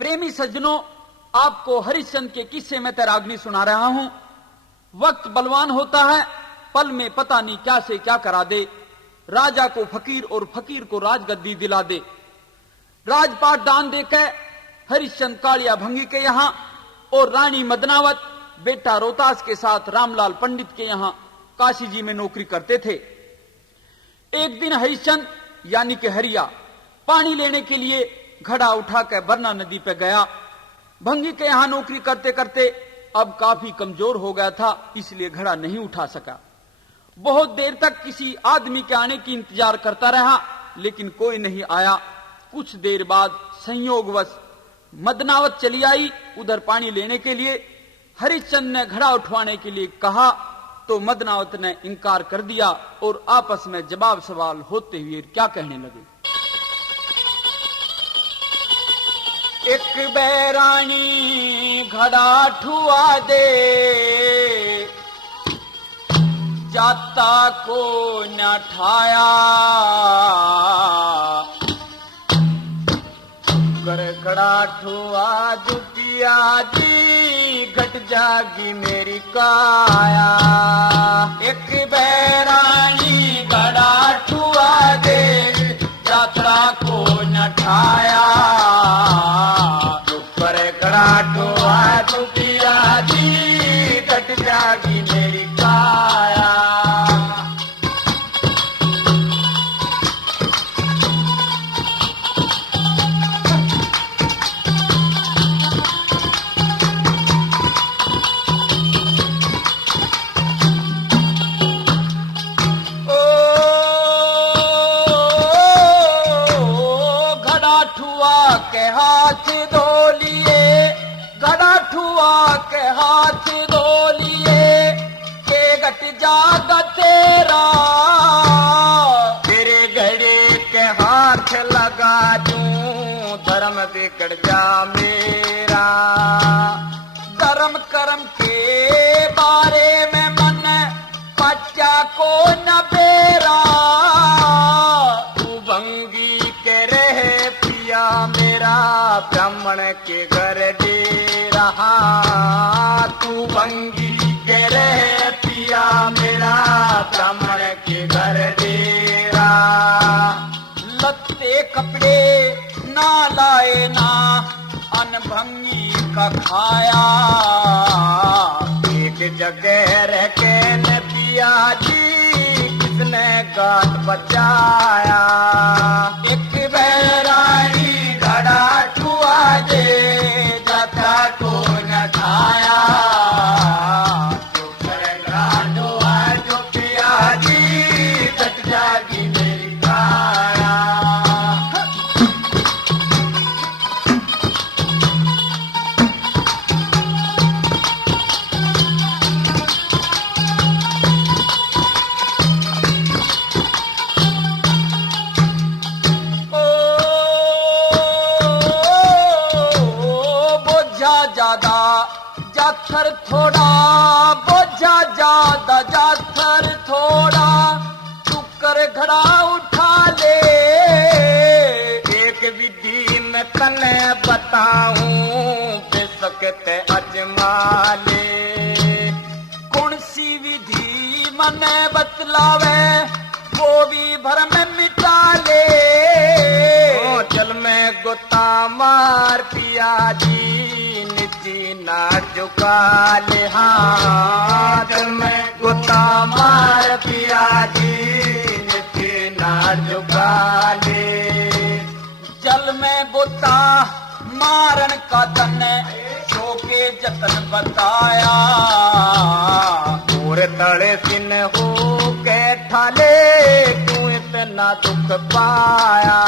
प्रेमी सज्जनों, आपको हरिश्चंद्र के किस्से में तैराग्नि सुना रहा हूं। वक्त बलवान होता है, पल में पता नहीं क्या से क्या करा दे। राजा को फकीर और फकीर को राजगद्दी दिला दे। राजपाट दान देकर हरिश्चंद्र कालिया भंगी के यहां और रानी मदनावत बेटा रोहतास के साथ रामलाल पंडित के यहां काशी जी में नौकरी करते थे। एक दिन हरिश्चंद्र यानी कि हरिया पानी लेने के लिए घड़ा उठाकर बरना नदी पे गया। भंगी के यहां नौकरी करते करते अब काफी कमजोर हो गया था, इसलिए घड़ा नहीं उठा सका। बहुत देर तक किसी आदमी के आने की इंतजार करता रहा, लेकिन कोई नहीं आया। कुछ देर बाद संयोगवश मदनावत चली आई उधर पानी लेने के लिए। हरिश्चंद्र ने घड़ा उठवाने के लिए कहा तो मदनावत ने इनकार कर दिया और आपस में जवाब सवाल होते हुए क्या कहने लगे। एक बैरानी घड़ा ठुआ दे, जाता को न ठाया। घड़ा ठुआ दुतिया जी, घट जागी मेरी काया। एक बैरानी घड़ा ठुआ दे, यात्रा को न ठाया। घड़ा ठुआ दुतिया जी, घट जागी मेरी काया। हाथ धो लिए, घड़ा ठुआ के हाथ धो लिए, के घट जागा तेरा। तेरे घड़े के हाथ लगा दूं, धर्म बिगड़ जा मेरा। धर्म कर्म के बारे में मन बच्चा को न बेरा। तू भंगी के रहे पिया मेरा, ब्राह्मण के घर दे रहा। तू भंगी के रहे पिया मेरा, ब्राह्मण के घर दे रहा। लत्ते कपड़े ना लाए ना, अनभंगी का खाया। एक जगह रह के न पिया जी, किसने गांठ बचाया। एक बैरानी घड़ा ठुआ दे, जाता को न ठाया। घड़ा ठुआ जो पिया जी, घट जागी मेरी काया। जाथर थोड़ा, बोझा ज्यादा जाथर थोड़ा, चुकर घड़ा उठा ले। एक विधि मैं तने बताऊं, बेसकते अजमा ले। कौन सी विधि मने बतलावे, वो भी भरम मिटा ले। जल में गोता मार पिया जी, निजी ना झुका ले। जल में गोता मार पिया जी, निजी ना झुका ले। जल में गोता मारन का तने शो के जतन बताया। और तड़े सिन हो के ठाले, क्यों इतना दुख पाया।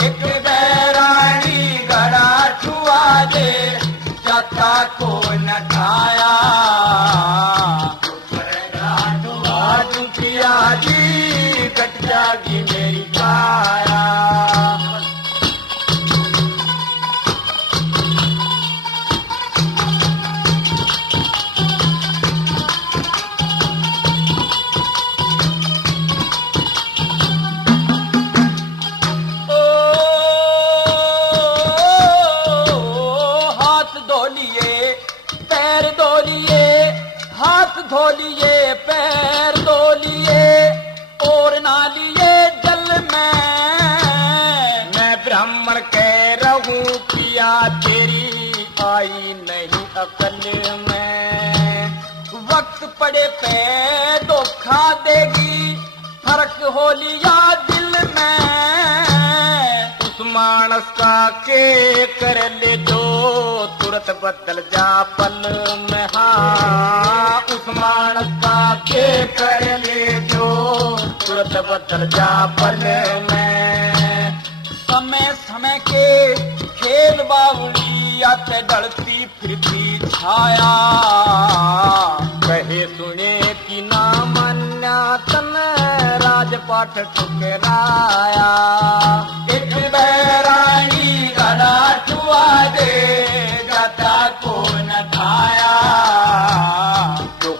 एक बैरानी घड़ा ठुआ दे, जाता को न ठाया। घड़ा ठुआ दुतिया जी, घट जागी मेरी काया। पैर धो लिए, हाथ धो लिए, पैर धो लिए और ना लिए जल में। मैं ब्राह्मण कह रहूं पिया तेरी आई नहीं अकल में। वक्त पड़े पे धोखा देगी, फर्क हो लिया दिल में। उस मानस का के कर ले जो तुरंत बदल जा पल में। हाँ उस मानस का के कर ले जो तुरंत बदल जा पल में। समय समय के खेल बावली आते डलती फिरती छाया। कहे सुने कि ना मन्या तन राजपाट ठुकराया। एक बैरानी गड़ा छुआ दे गदा को न ठाया।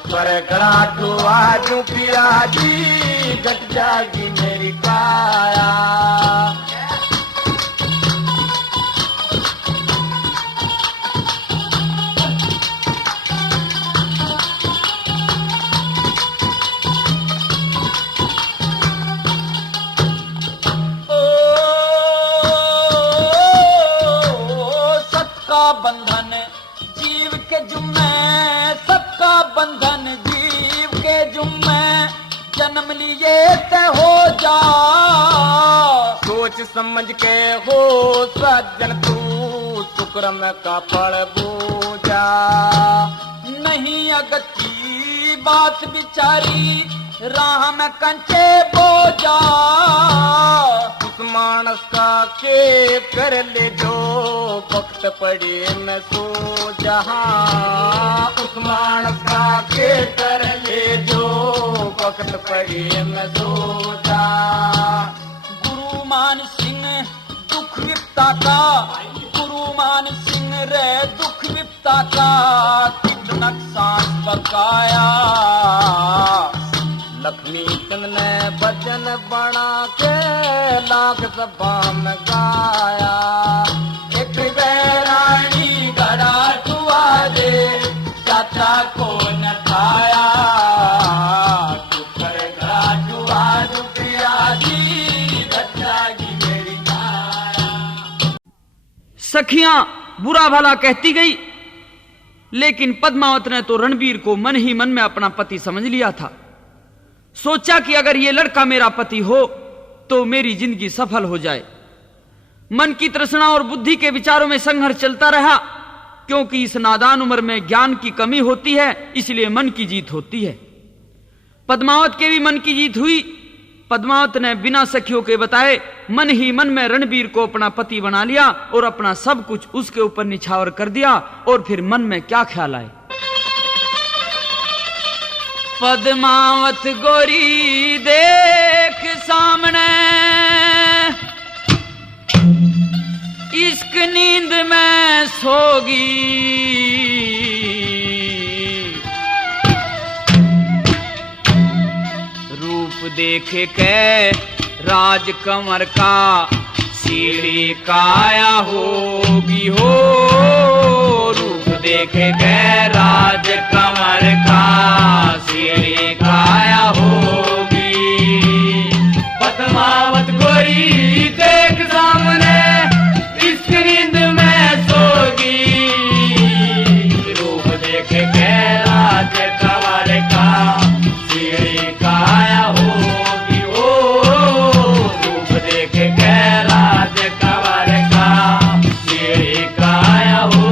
पर गड़ा ठुआ जू पिया जी घट जागी मेरी काया। बंधन जीव के जुम्मे, सबका बंधन जीव के जुम्मे। जन्म लिए तय हो जा, सोच समझ के हो सज्जन तू शुक्रम का फल बूझा। नहीं अगत की बात बिचारी राह में कंचे बोझा। उस मानस का के कर ले जो वक्त पड़े न सो जहाँ। उस मानस का के कर ले जो वक्त पड़े न सो जा। गुरु मान सिंह दुख विपता का, गुरु मान सिंह रे दुख विपता का कितना सांस बकाया। लक्ष्मी चंद ने भजन बना के लाख सभा में गाया। एक बैरानी गड़ा छुआ दे चाचा को न खाया। शुक्र गड़ा छुआ दू पिया जी घट जागी मेरी काया। सखियां बुरा भला कहती गई, लेकिन पद्मावत ने तो रणबीर को मन ही मन में अपना पति समझ लिया था। सोचा कि अगर ये लड़का मेरा पति हो तो मेरी जिंदगी सफल हो जाए। मन की तृष्णा और बुद्धि के विचारों में संघर्ष चलता रहा, क्योंकि इस नादान उम्र में ज्ञान की कमी होती है, इसलिए मन की जीत होती है। पद्मावत के भी मन की जीत हुई। पद्मावत ने बिना सखियों के बताए मन ही मन में रणबीर को अपना पति बना लिया और अपना सब कुछ उसके ऊपर निछावर कर दिया। और फिर मन में क्या ख्याल आए। पद्मावत गोरी देख सामने, इश्क नींद में सोगी। रूप देख के राजकमर का सीढ़ी काया होगी हो। रूप देख के राजकमर का सीढ़ी काया होगी। पद्मावत गोरी देख सामने, इस नींद में सोगी। रूप देख के राजकमर का सीढ़ी काया होगी ओ। रूप देख के राजकमर का सीढ़ी काया होगी।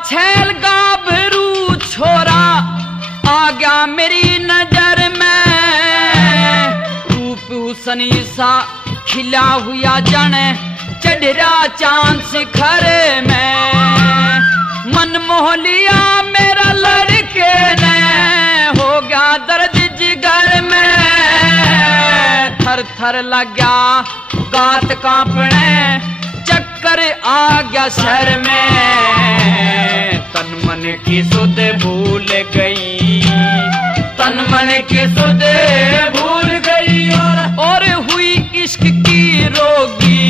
छैल गाभरू छोरा आ गया मेरी नजर में। रूप हुसनी सा खिला हुआ जाने चढ़ा चांद शिखर में। मन मोह लिया मेरा लड़के ने, हो गया दर्द जिगर में। थर थर लग गया गात कांपने, चक्कर आ गया सर में। की सुध भूल गई, तन मन की सुध भूल गई और हुई इश्क की रोगी।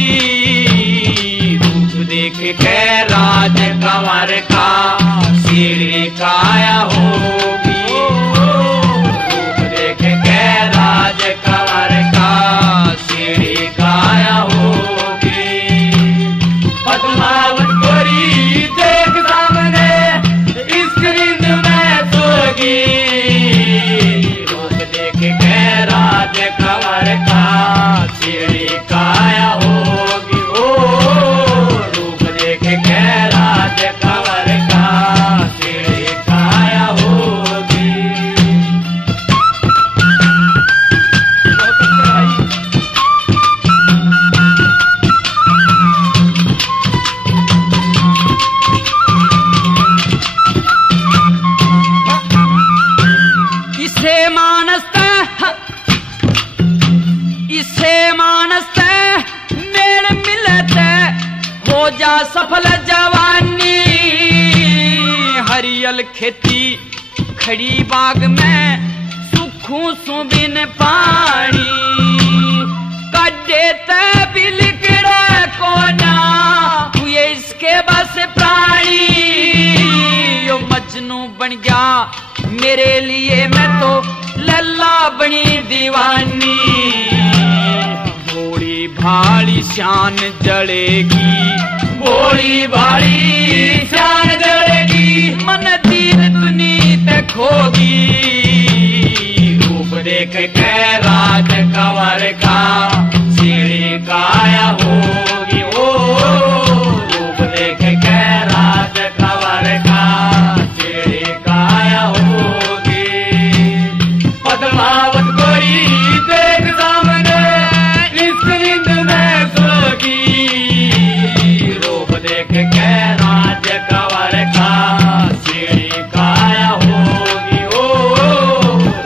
रूप देख के राज कंवर का सीढ़ी काया होगी। रूप देख के राज कंवर का सीढ़ी काया होगी। पद्मावत गोरी देख सामने इस नींद में सोगी। रूप देख के राज कंवर का सीढ़ी काया होगी। ओ रूप देख के राज कंवर का सीढ़ी काया होगी। इसे मानस मेल मिलते हो जा सफल जवानी। हरियल खेती खड़ी बाग में सुखू सुबिन पानी। कड्डे ते बिलकड़े को ना हुए इसके बस प्राणी। यो मजनू बन गया मेरे लिए, मैं तो लल्ला बनी दीवानी। भोली भाली शान जड़ेगी, भोली भाली शान जड़ेगी। मन दीन दुनीत खोगी। रूप देख के राज कंवर का सीढ़ी काया होगी। ओ रूप देख के राज कंवर का सीढ़ी काया होगी। पद्मावत गोरी देख सामने इस नींद में सोगी। रूप देख के राज कंवर का सीढ़ी काया होगी। ओ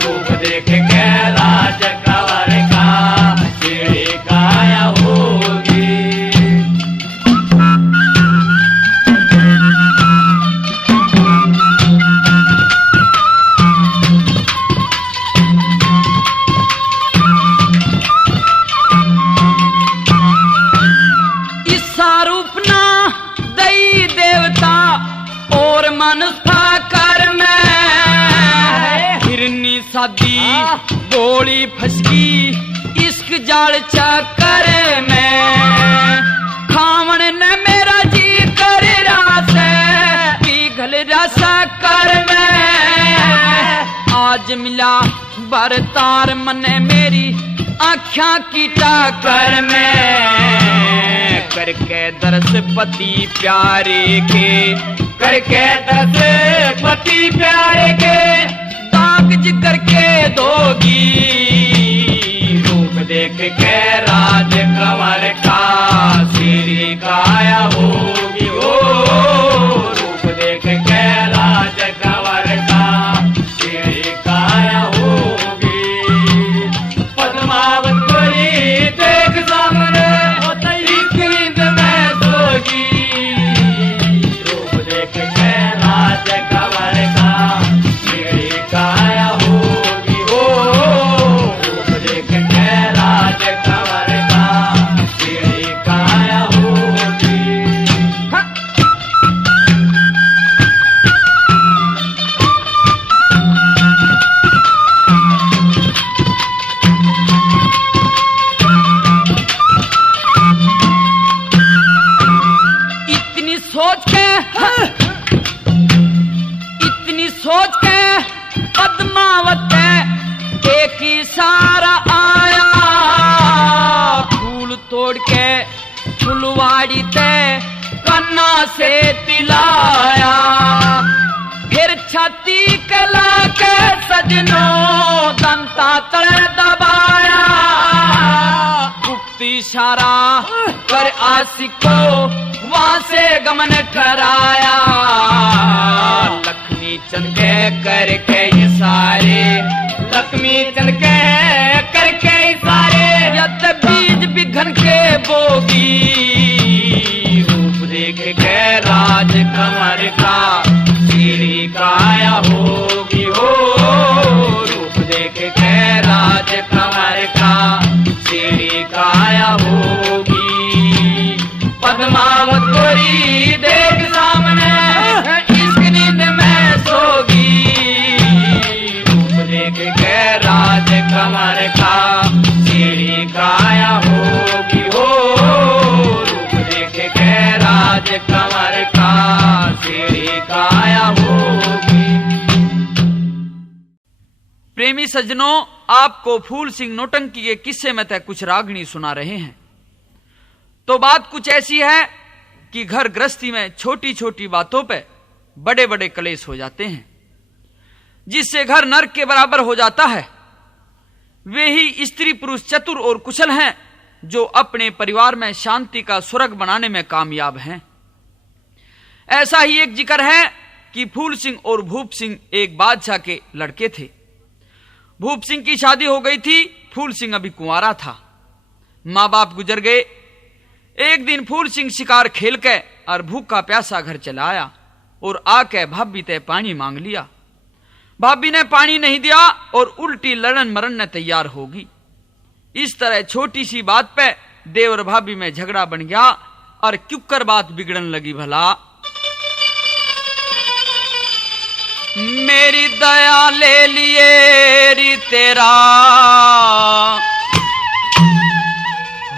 रूप देख के राज कंवर का सीढ़ी काया होगी। रूप ना दई देवता और मनुष्य कर में। हिरनी सादी बोली फसकी इश्क जाल चक्कर में। खावण ने मेरा जी कर रास पिघल रसा कर में। आज मिला बरतार मने मेरी आँखा की टाकर में। करके दरस पति प्यारे के, करके दरस पति प्यारे के। दाग जिगर के दोगी। रूप देख के राज कंवर का सीढ़ी काया होगी। ओ रूप देख के राज कंवर का सीढ़ी काया होगी। पद्मावत गोरी देख सामने इस नींद में सोगी। रूप देख के राज कंवर का सीढ़ी काया होगी। ओ रूप देख के राज कंवर का सीढ़ी काया होगी। इतनी सोच के पद्मावत एक इशारा आया। फूल तोड़ के फुलवाड़ी ते कन्ना से तिलाया। फिर छाती कला के सजनो दंता तड़ दबाया। गुप्त इशारा कर आशिको वहां से गमन कराया। लक्ष्मी चंद के करके इशारे, लक्ष्मी चंद के करके इशारे। यद बीज बिघन के बोगी। रूप देख के राज कंवर का सीढ़ी आत्मा मत गोरी देख सामने इश्क नींद में सोगी रूप देख के राज कमर का सीढ़ी काया होगी हो रूप देख के राज कमर का सीढ़ी काया होगी। प्रेमी सज्जनों, आपको फूल सिंह नौटंकी के किस्से में तय कुछ रागनी सुना रहे हैं। तो बात कुछ ऐसी है कि घर गृहस्थी में छोटी छोटी बातों पे बड़े बड़े कलेश हो जाते हैं, जिससे घर नर्क के बराबर हो जाता है। वे ही स्त्री पुरुष चतुर और कुशल हैं जो अपने परिवार में शांति का स्वर्ग बनाने में कामयाब हैं। ऐसा ही एक जिक्र है कि फूल सिंह और भूप सिंह एक बादशाह के लड़के थे। भूप सिंह की शादी हो गई थी, फूल सिंह अभी कुंवारा था। मां बाप गुजर गए। एक दिन फूल सिंह शिकार खेल के और भूखा प्यासा घर चला आया और आके भाभी ते पानी मांग लिया। भाभी ने पानी नहीं दिया और उल्टी लड़न मरन ने तैयार होगी। इस तरह छोटी सी बात पे देवर भाभी में झगड़ा बन गया और क्योंकर बात बिगड़न लगी भला। मेरी दया ले लिए री तेरा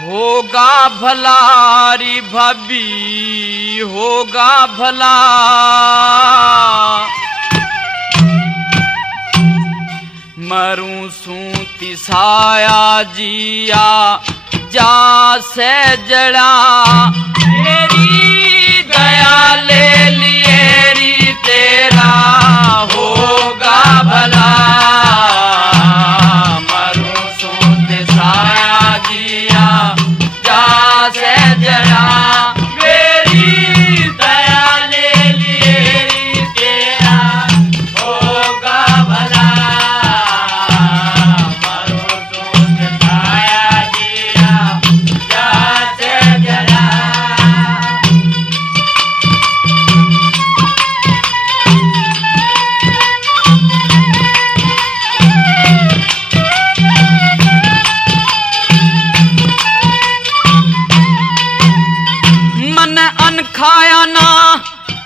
होगा भला री भाभी होगा भला। मरूं सूती साया जिया जा से जड़ा मेरी दया ले लिए री तेरा होगा भला। मरूं सूती साया जिया जा से जड़ा मेरी दया ले लिए री तेरा होगा भला। खाया ना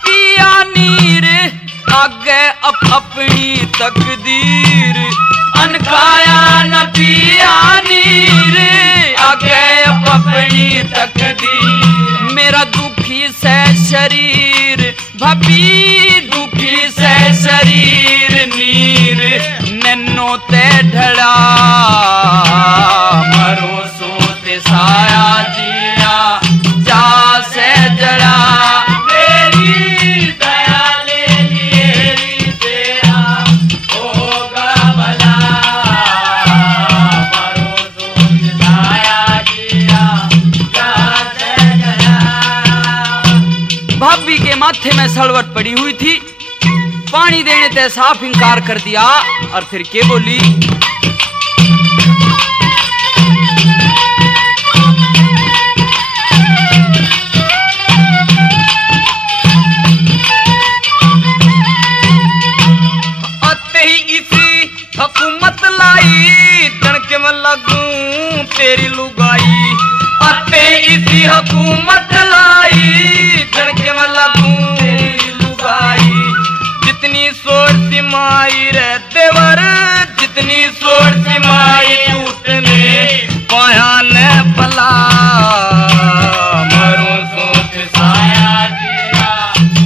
पिया नीर आगे अपनी तकदीर। अन खाया न पिया नीर आगे अपनी तकदीर। मेरा दुखी से शरीर भाभी दुखी से शरीर नीर नैनो ते ढड़ा। मरो सोते साया जिया जा से जड़ा मेरी दया ले लिए री तेरा होगा भला। मरो सोते साया जिया जा से जड़ा। भाभी के माथे में सलवट पड़ी हुई थी। पानी देने ते साफ इनकार कर दिया और फिर के बोली, अते ही इसी हुकूमत लाई तड़के में लगूं तेरी लुगाई। अते इसी हुकूमत लाई तड़के में लगूं तेरी लुगाई। जितनी सोच सिमाई रे देवर जितनी सोच सिमाई टूटने पाया ने भला। मरो सोच साया जिया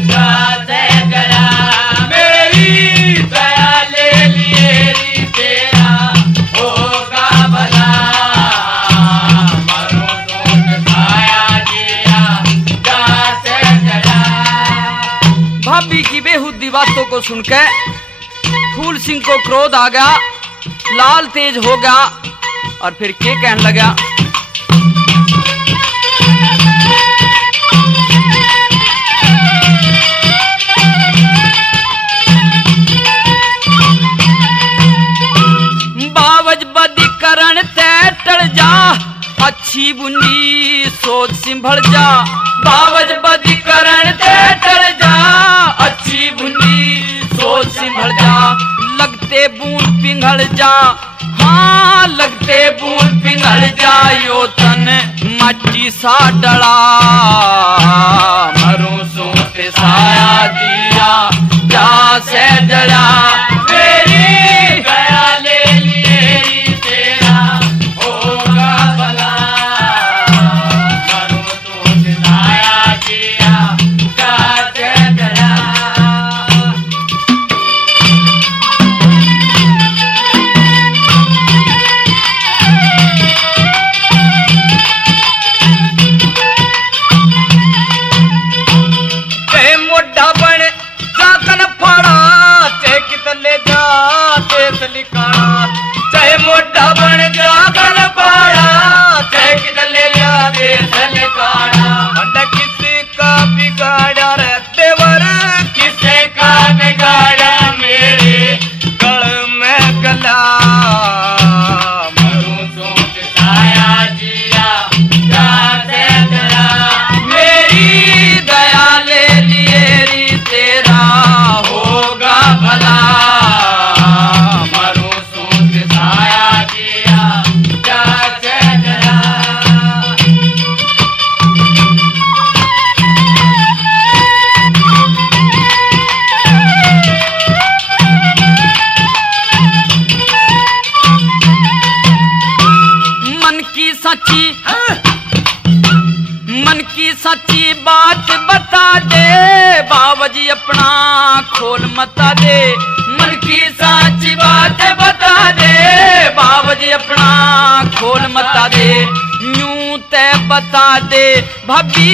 जा से जड़ा मेरी दया ले लिए री तेरा होगा भला। मरो सोच साया जिया जा से जड़ा। भाभी की बेहुदी बातों को सुनकर फूल सिंह को क्रोध आ गया, लाल तेज हो गया और फिर क्या कहने लगा, बावज बदी करण ते टल जा अच्छी बुंदी सोच संभल जा। बावज बदी करण ते टल जा अच्छी बुंदी सोच संभल जा। लगते बूंद पिघल जा हाँ लगते बूंद पिघल जा यो तन मट्टी सा डला। की बात बता दे, बाबा जी अपना खोल मता दे। मन की साची बात बता दे, बाबा जी अपना खोल मता दे। न्यू ते बता दे भाभी,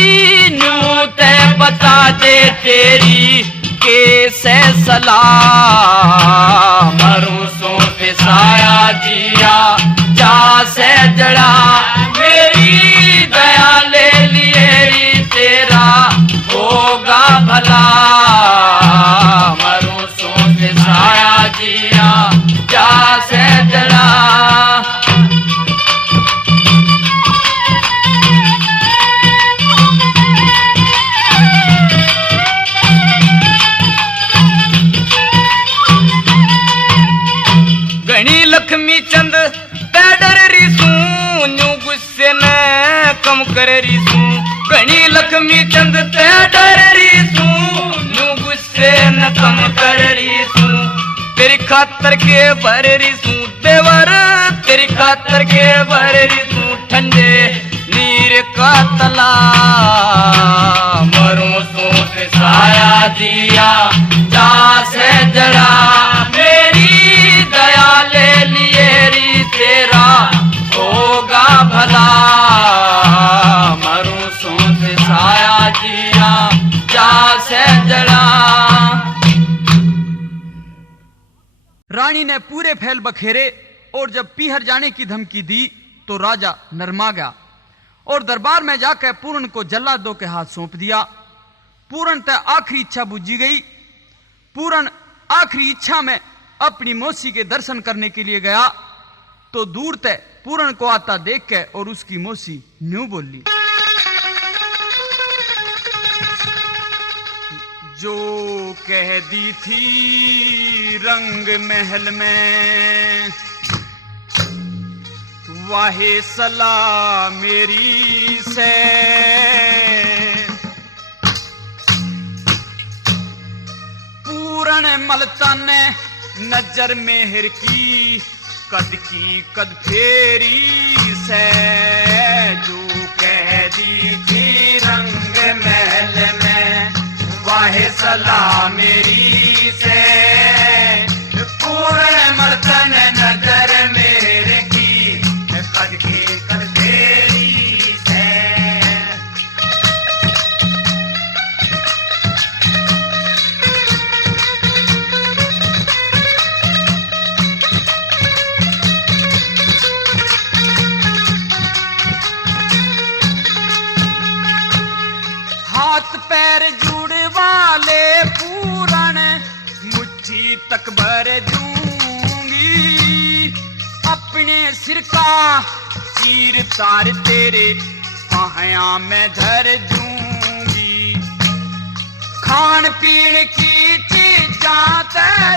न्यू ते बता दे तेरी कैसे सलाह। मरू सो पे साया जिया जा से जड़ा, मेरी दया ले लिए तेरा होगा भला। मरू सो पे साया जिया जा से जड़ा। गणी लक्ष्मी चंद पैडर रिसू, न्यू गुस्से ने कम कर रिसू। गणी लक्ष्मी चंद पैडर रिसू, न्यू गुस्से न कम कर रिसू। तेरी खातर के भर रिसू देवर, तेरी खातर के भर रिसू ठंडे नीर का तला। मरू सो पे साया दिया जा से जड़ा, मेरी दया ले लिए री तेरा होगा भला। मरू सो पे साया दिया जा से जड़ा। रानी ने पूरे फैल बखेरे और जब पीहर जाने की धमकी दी तो राजा नरमा गया और दरबार में जाकर पूर्ण को जल्लादों के हाथ सौंप दिया। पूर्ण तय आखिरी इच्छा बुझी गई। पूर्ण आखिरी इच्छा में अपनी मौसी के दर्शन करने के लिए गया तो दूर तय पूर्ण को आता देख के और उसकी मौसी न्यू बोली, जो कह दी थी रंग महल में वाहे सलाह मेरी से। पूर्ण मलता ने नजर मेहर की कद फेरी से। जो कह दी थी रंग महल में वाहे सलाह मेरी से। पूर्ण मलता ने नजर मेहर की कद फेरी से। हाथ पैर जुड़वा ले पूरण, मुट्ठी तक भर दूंगी। अपने सिर का चीर तार तेरे पाया में धर दूंगी। खान पीन की चीज़ां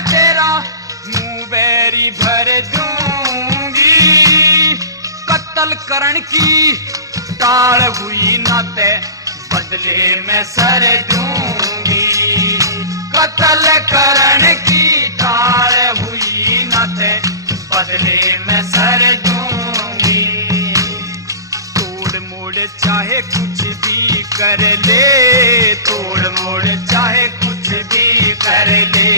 तेरा मुंह बैरी भर दूंगी। कत्ल करण की टाल हुई न ते बदले में सर दूंगी। कत्ल करण की टाल हुई न ते बदले में सर दूंगी। तोड़ मोड़ चाहे कुछ भी कर ले, तोड़ मोड़ चाहे कुछ भी कर ले।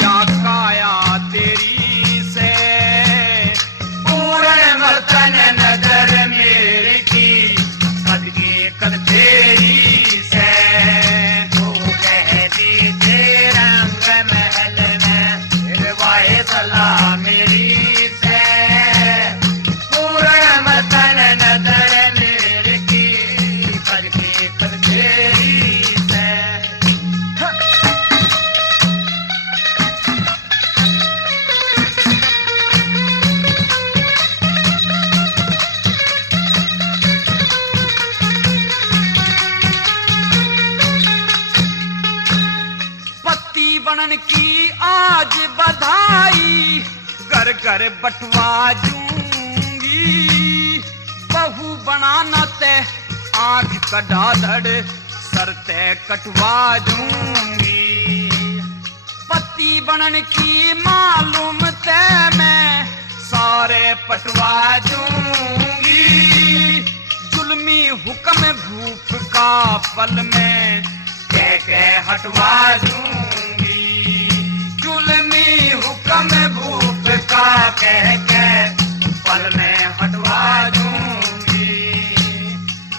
या काया तेरी से पूर्ण मर्तन नजर मेरे की सदके कद तेरी से। वो कह दी थे रंग महल में वाहे सलाह मेरी से। पूर्ण मर्तन नजर मेरे की सदके कद तेरी से। पति बनन की आज बधाई, घर घर बटवा दूंगी। बहू बनाना ते आंख कटा धड़ सर ते कटवा दूंगी। पति बनन की मालूम ते मैं सारे पटवा दूंगी। जुल्मी हुक्म भूप का पल में कह हटवा दूंगी। जुल्मी हुक्म भूप का कह पल में हटवा दूंगी।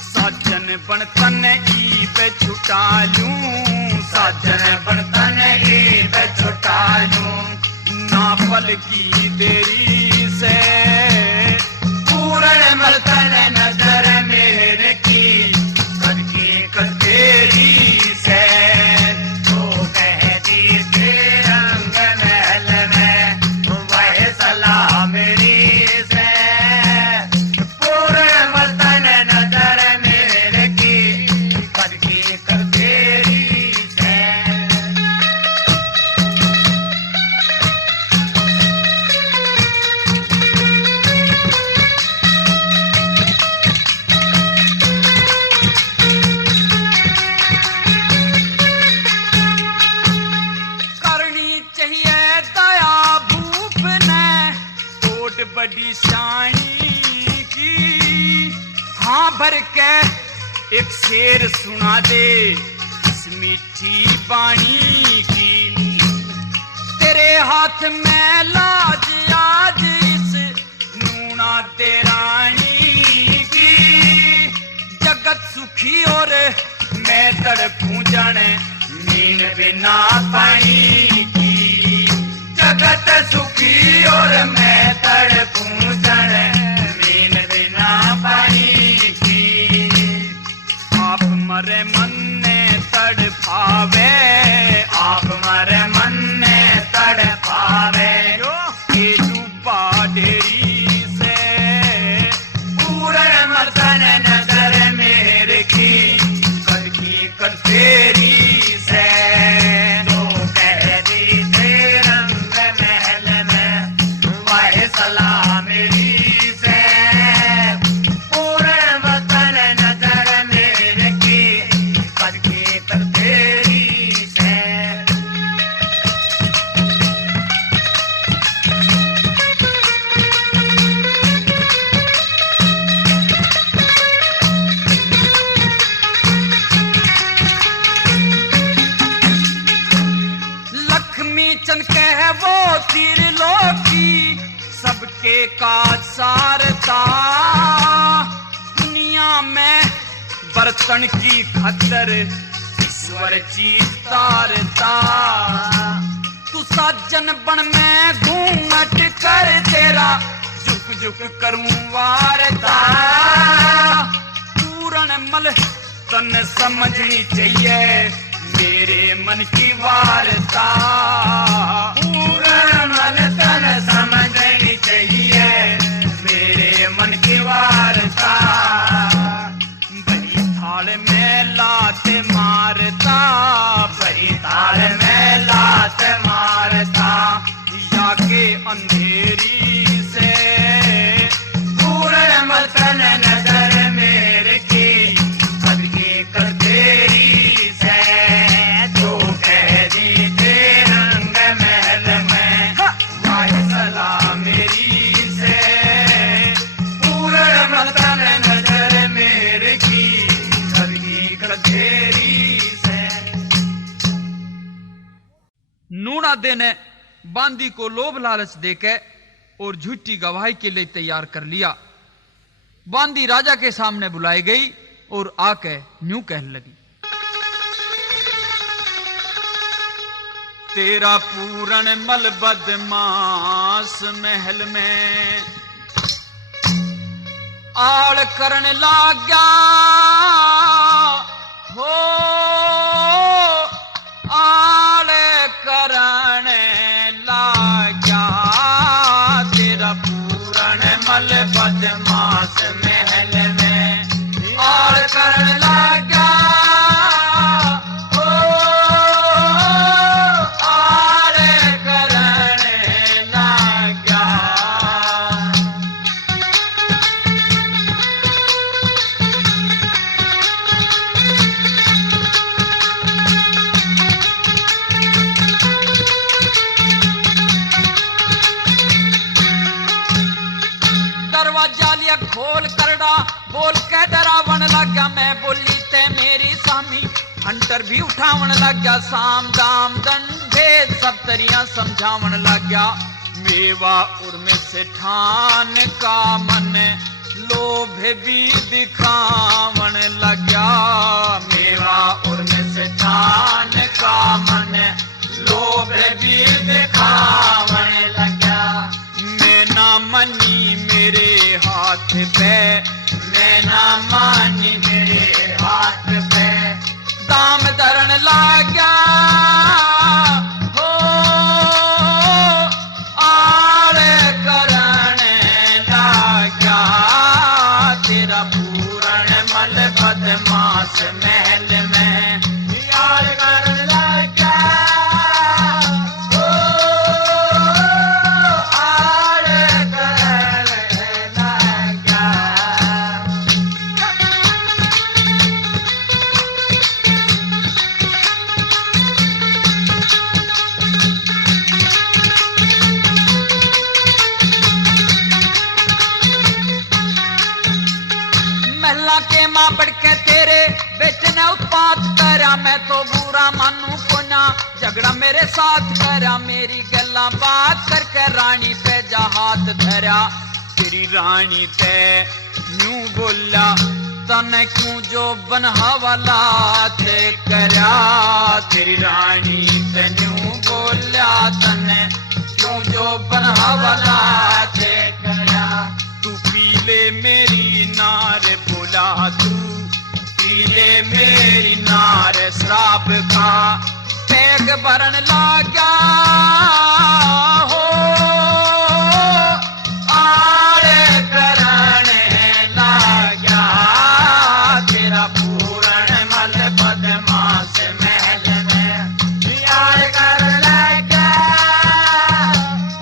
सज्जन बनतन ईब छुटा लूं, सज्जन बनतन ईब छुटा लूं। ना पल की देरी से पूर्ण मर्तन नजर मेरे की कद तेरी से। तो कह दी रंग महल में वह सलाह मेरी से। पूर्ण मर्तन नजर मेरे की कद तेरी से। बड़ी शानी की हाँ भर के एक शेर सुना दे इस मीठी बाणी की। तेरे हाथ में लाज आज इस नूना दे रानी की। जगत सुखी और मैं तड़पूं जाने नींद बिना पानी की। जगत सुखी और मैं तड़पूं जाने नींद बिना पानी की। आप मरे मन ने तड़पावे, आप मरे मन ने तड़पावे। ये डूबा डेरी से पूर्ण मर्तन नजर मेरे की कद तेरी से। तो कह दी रंग महल में वह सलाह मेरी से। पूर्ण मर्तन नजर मेरे की कद तेरी से। लक्ष्मी चंद कह वो तीर लोकी सबके काज सारता। दुनिया में बर्तन की खतर ईश्वर चीज तारता। तू सज्जन बन में घूंघट कर तेरा झुक झुक करूं वारता। पूर्ण मल तन समझनी चाहिए मेरे मन की वार्ता। पूर्ण मन तन समझनी चाहिए मेरे मन की वार्ता। बड़ी थाल में लात मारता, बड़ी ताल में लात मारता। या के अंधेरी से पूर्ण मर्तन नजर मेरे की कद तेरी से। तो कह दी रंग महल में वह सलाह मेरी से। पूर्ण मर्तन नजर मेरे की कद तेरी से। नूना दे ने बांदी को लोभ लालच देके और झूठी गवाही के लिए तैयार कर लिया। बांदी राजा के सामने बुलाई गई और आके न्यू कहने लगी, तेरा पूर्ण मल बदमाश महल में आड़ करने लाग गया हो। आड़ करने लाग गया तेरा पूर्ण मल बदमाश महल में आड़ करने लाग गया। हंटर भी उठावन लग गया, साम दाम दंड भेद सब तरिया समझावन लग गया। मेवा उर्म से ठान का मन लोभ भी दिखावन लग गया। मेवा उर्म से ठान का मन लोभ भी दिखावन लग गया। मैं ना मनी मेरे हाथ पे, मैं ना मानी मेरे हाथ पे दाम धरण लग गया। हो आड़ करण लग गया। तेरा पूरण मल बदमाश महल में आड़ करण लग गया। हो आड़ करण लग गया। महला के मां बढ़ के तेरे बेचने उत्पात करा। मैं तो बुरा मानू को ना, झगड़ा मेरे साथ करा। मेरी गल्ला बात करके रानी पे जा हाथ धरा। तेरी रानी पे यूं बोला, तने क्यों जो बन हवालात करा। तेरी रानी पे यूं बोला, तने क्यों जो बन हवालात करा। तू पीले मेरी नार बोला, तू पीले मेरी नार शराब का पैग भरन लगा। हो आड़ करण लगा। तेरा पूरण मल बदमाश महल में आड़ करण लगा।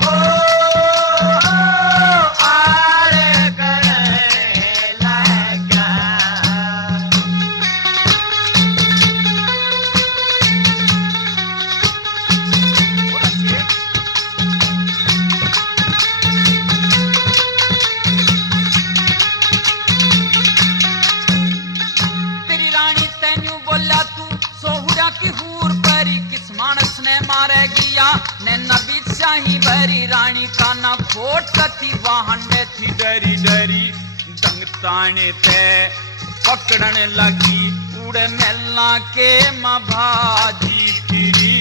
हो आड़ करण लगा। तेरी रानी तैन्यू बोला, तू सोहुरा की हूर परी किस मानस ने मारे गिया। ने नबी शाही भरी रानी का ना खोट कथी वाहन में थी डरी डरी। दंग ताने ते पकड़न लगी, उड़े मेला के माँ भाजी फिरी।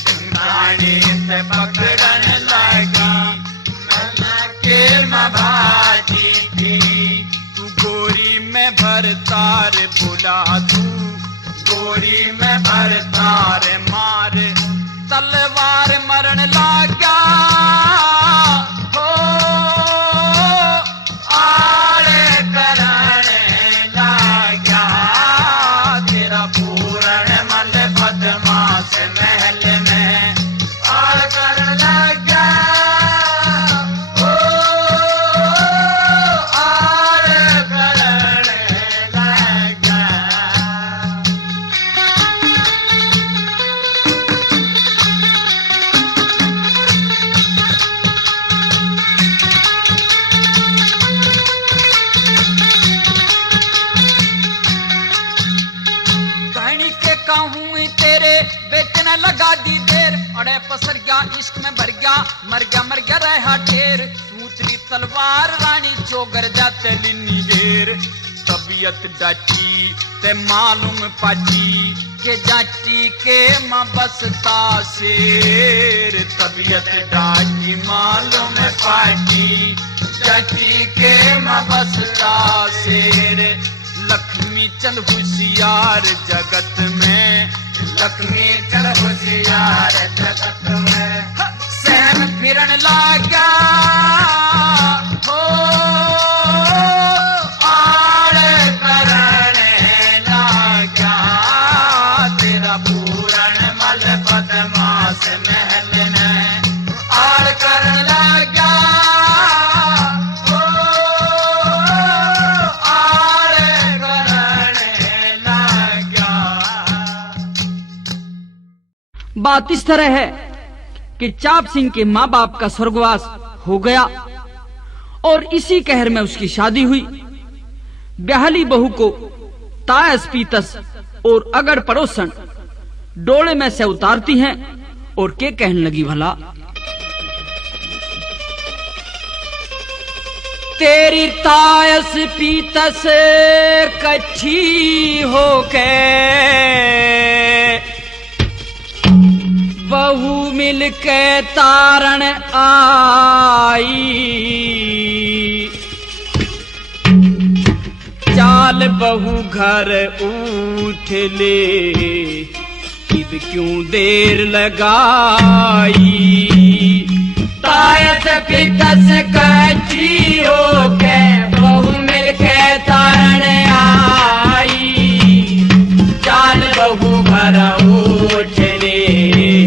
दंग ताने ते पकड़न लगी, मेला के माँ भाजी फिरी। तू गोरी में भरतार बोला, तू गोरी में भरतार मार तलवार मरण लगा। हो आड़ करण लगा। तेरा पूरण मल बदमाश महल में आड़ करण लगा। हो आड़ करण लगा। कहानी के कहूँ तेरे बेचने लगा दी देर। अड़े पसर गया इश्क में भर गया, मर गया रहा ढेर। सूतरी तलवार रानी चोगर जाते लिनी देर। तबीयत डाटी ते मालूम पाटी के जाटी के माँ बसता शेर। तबीयत डाटी मालूम पाटी जाटी के माँ बसता शेर। लक्ष्मी चल होशियार जगत में, लक्ष्मी चल होशियार जगत में सहन फिरन लगा। हो आड़ करण लगा। तेरा पूरण मल बदमाश महल में आड़ करण लगा। हो आड़ करण लगा। बात इस तरह है कि चाप सिंह के माँ बाप का स्वर्गवास हो गया और इसी कहर में उसकी शादी हुई। ब्याहली बहू को तायस पीतस और अगर पड़ोसन डोले में से उतारती हैं और के कहने लगी भला, तेरी तायस पीतस कच्छी होके बहू मिल के तारण आई, चाल बहू घर उठ ले, इब क्यों देर लगाई। तायस पीतस कच्ची होके बहू मिल के तारण आई, चाल बहू घर उठ ले,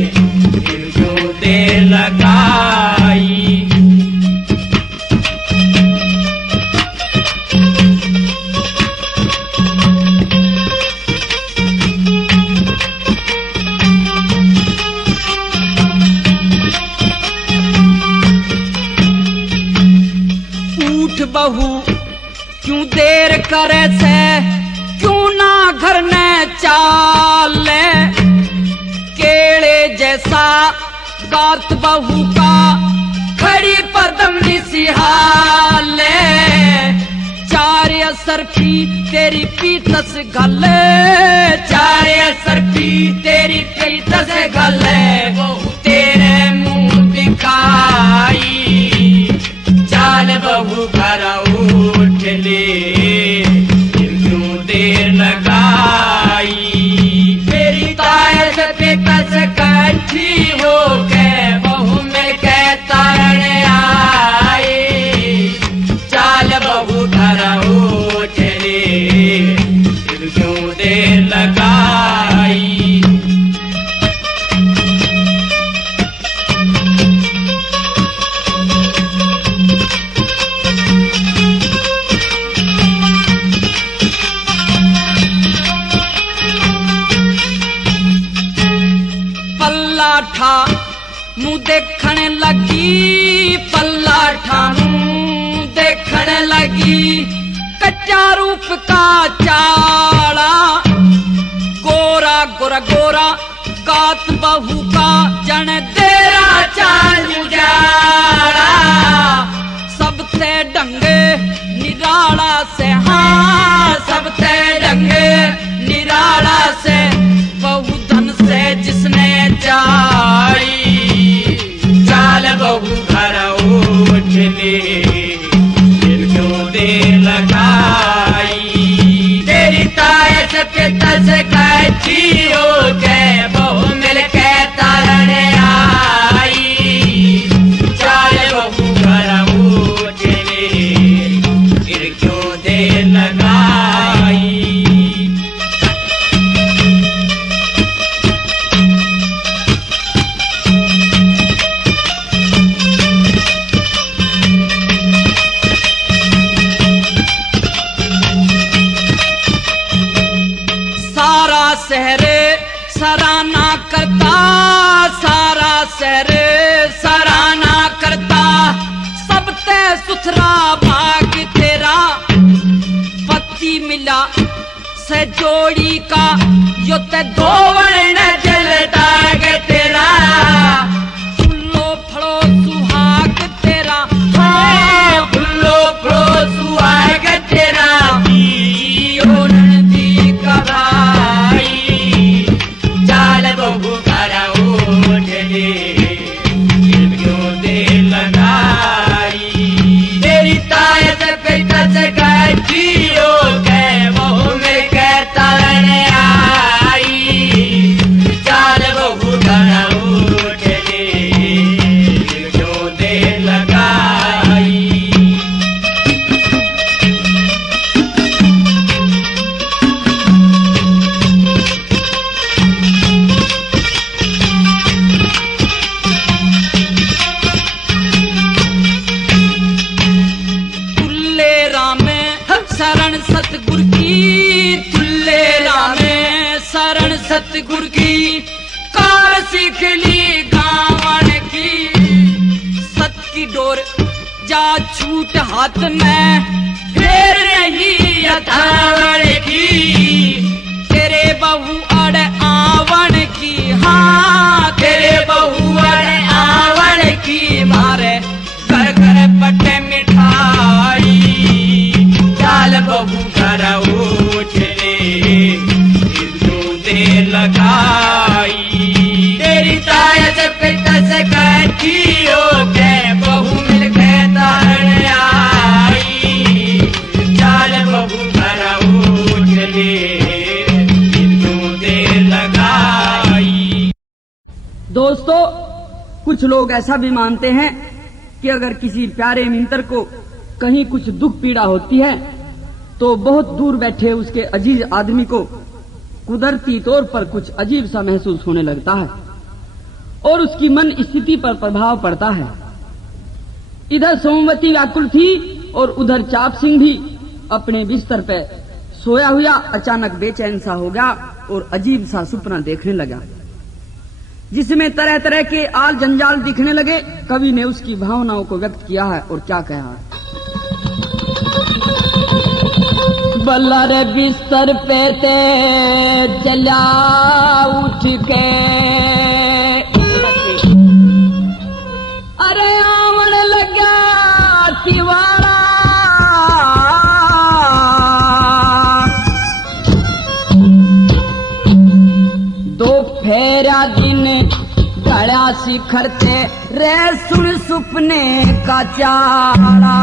इब क्यों देर लगाई। बहू क्यों देर करे से, क्यों ना घर ने चाले, केड़े जैसा गात बहू का खड़ी पदम निसिहाले, चार असर पी तेरी पीतस गले, चार असर पी तेरी पीतस गले, बहू तेरे मुंह दिखाई, चाल बहू घर उठ ले, क्यों देर लगाई। मेरी तायस पीतस कच्ची होके बहू मिल के तारण आई, चाल बहू घर उठ ले, क्यों देर लगाई। पल्लाठा मुँह देखने लगी, पल्लाठा मुँह देखने लगी, कच्चा रूप का चाड़ा, गोरा गोरा गोरा गात बहू का जन तेरा चाल उजाड़ा, सबसे डंगे निराला से, हाँ सबसे डंगे निराला से, बहू धन से जिसने चाड़ी, चाल बहू घर उठ ले, क्यों देर लगाई। तेरी तायस पीतस कच्ची होके बहू मिल के तारण आई, चाल बहू घर उठ ले, क्यों देर लगाई। शहरे सराहना करता, सारा शहरे सराहना करता, सबसे सुथरा भाग तेरा, पति मिला से जोड़ी का, यो ते दो वर्ण जलता गे तेरा, फुल्लो फड़ो सुहाग तेरा, हाँ फुल्लो फड़ो सुहाग तेरा, जियो नदी का भाई, चाल बहू घर उठ ले, क्यों देर लगाई। तेरी तायस पीतस कच्ची होके बहू मिल के तारण आई, चाल बहू घर उठ ले, क्यों देर लगाई। शरण सतगुरु की, तुल्ले रामे शरण सतगुरु की, कार सीख ली गावन की, सत की डोर जा छूट हाथ में, फिर नहीं अथावड़ की, तेरे तेरे बहू अड़ आवन की, हाँ तेरे बहू अड़ आवन की, मारे घर घर पटे मिठाई, चाल बहू घर उठ ले दे लगाई, तेरी ताया जब तस कटियो के बहू मिल के तारण आई, चाल बहू घर उठ ले दे लगाई। दोस्तों, कुछ लोग ऐसा भी मानते हैं कि अगर किसी प्यारे मित्र को कहीं कुछ दुख पीड़ा होती है तो बहुत दूर बैठे उसके अजीज आदमी को कुदरती तौर पर कुछ अजीब सा महसूस होने लगता है और उसकी मन स्थिति पर प्रभाव पड़ता है। इधर सोमवती व्याकुल थी और उधर चाप सिंह भी अपने बिस्तर पे सोया हुआ अचानक बेचैन सा हो गया और अजीब सा सपना देखने लगा जिसमें तरह तरह के आल जंजाल दिखने लगे। कवि ने उसकी भावनाओं को व्यक्त किया है और क्या कहा है। बल्ला रे बिस्तर पे ते चला उठ के, अरे आवन लगा तिवारा, दो फेरा दिन गड़ा शिखर ते रे सुन सुपने का चारा,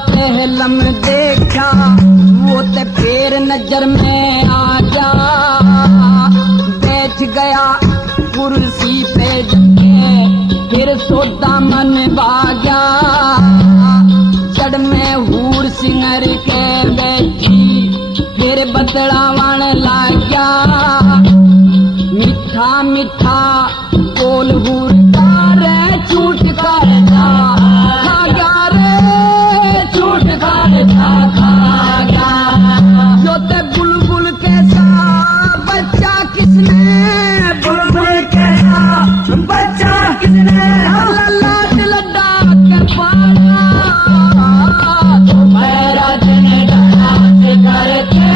पहलम देखा वो ते फिर नजर में आ गया, बैठ गया कुर्सी पे जके फिर सोता मन भाग्या, जड़ में हूर सिंगर के बैठी फिर बतलावन लाग्या, मिठा मिठा बोल हूर का रे छूट कर जा, खा गया रे छूट कर जा, खा गया जो ते बुलबुल के सा बच्चा किसने, बुलबुल के सा बच्चा किसने लाड लड्डा के पाया, तो मेरा दिन डरा से करके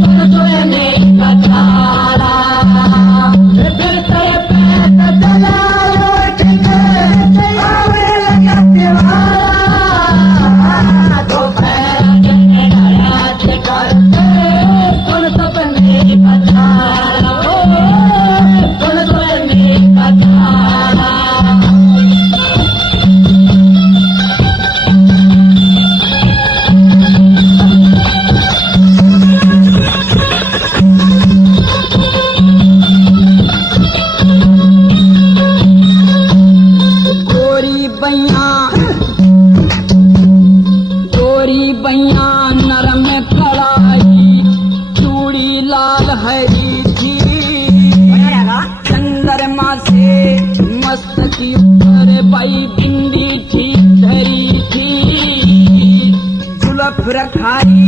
सुन सोने का चारा, फिर तेरे पैर चला उठ के आवे लगा तिवारा, तो मेरा दिन डरा से करके सुन सपने का चारा, सुन सोने का चारा। गोरी बैया नरम कड़ाई चूड़ी लाल हरी थी, चंद्रमा से मस्तकी ऊपर बाई बिंदी थी धरी थी, जुल्फ रखाई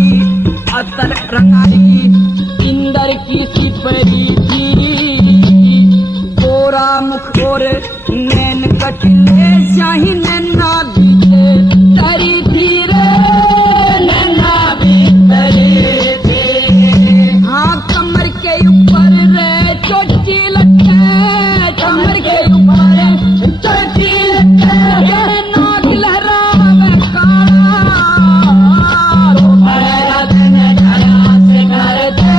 अतर रंगाई इंदर की सिपरी थी, गोरा मुख और नैन कटले शाही नैना बीते तरी थी रे, नैना बीतरे थे, हाँ कमर के ऊपर रे चोटी लटके, कमर के ऊपर चोटी लटके, नाक लहरावे काला, मेरा दिन डरा से करते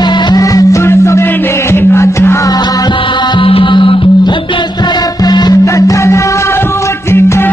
सुन सपने का चारा, बिस्तर पे चला उठ के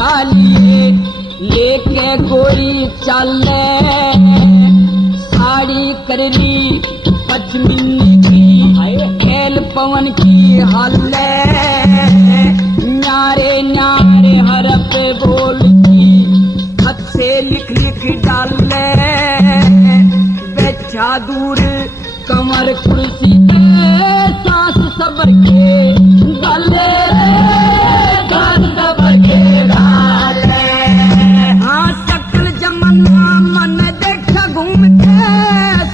बिछा लिए लेके गोरी चाले साड़ी कर ली पचमिन की खेल पवन की हल्ले न्यारे न्यारे हरफ बोल की खत से लिख लिख डाले बेचा दूर कमर कुर्सी पे सांस सबर के गले सांस सबर के डाले हाँ सकल जमाना मन देखा घूम के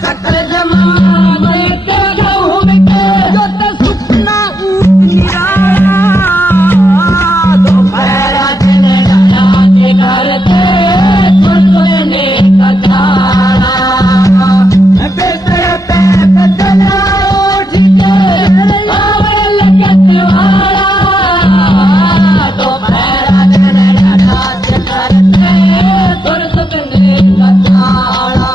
सकल जमाना देखा घूम के जो तो सुपना ऊट निराया दोपहरा दिन डाला के घर पे सुनने का जाना बेटे पे चला उठ के आवे लगत वाला दोपहरा दिन डाला के घर पे सुनने का जाना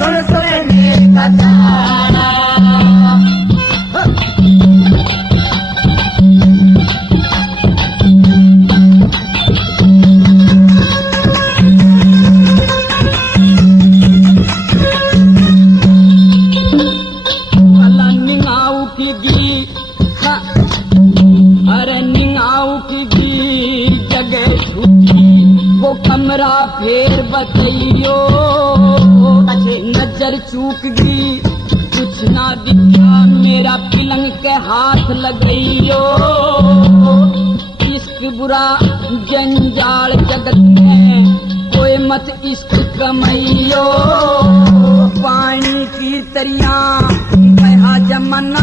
सुनने का जाना भला निगाऊ की गी अरे निगाऊ की गी जगह छूटी वो कमरा फेर बतइयो नजर चूक गई कुछ ना दिखा मेरा पिलंग के हाथ लगइयो इश्क बुरा जंजाल जगत में कोई मत इश्क कमइयो पानी की तरिया बहा जमाना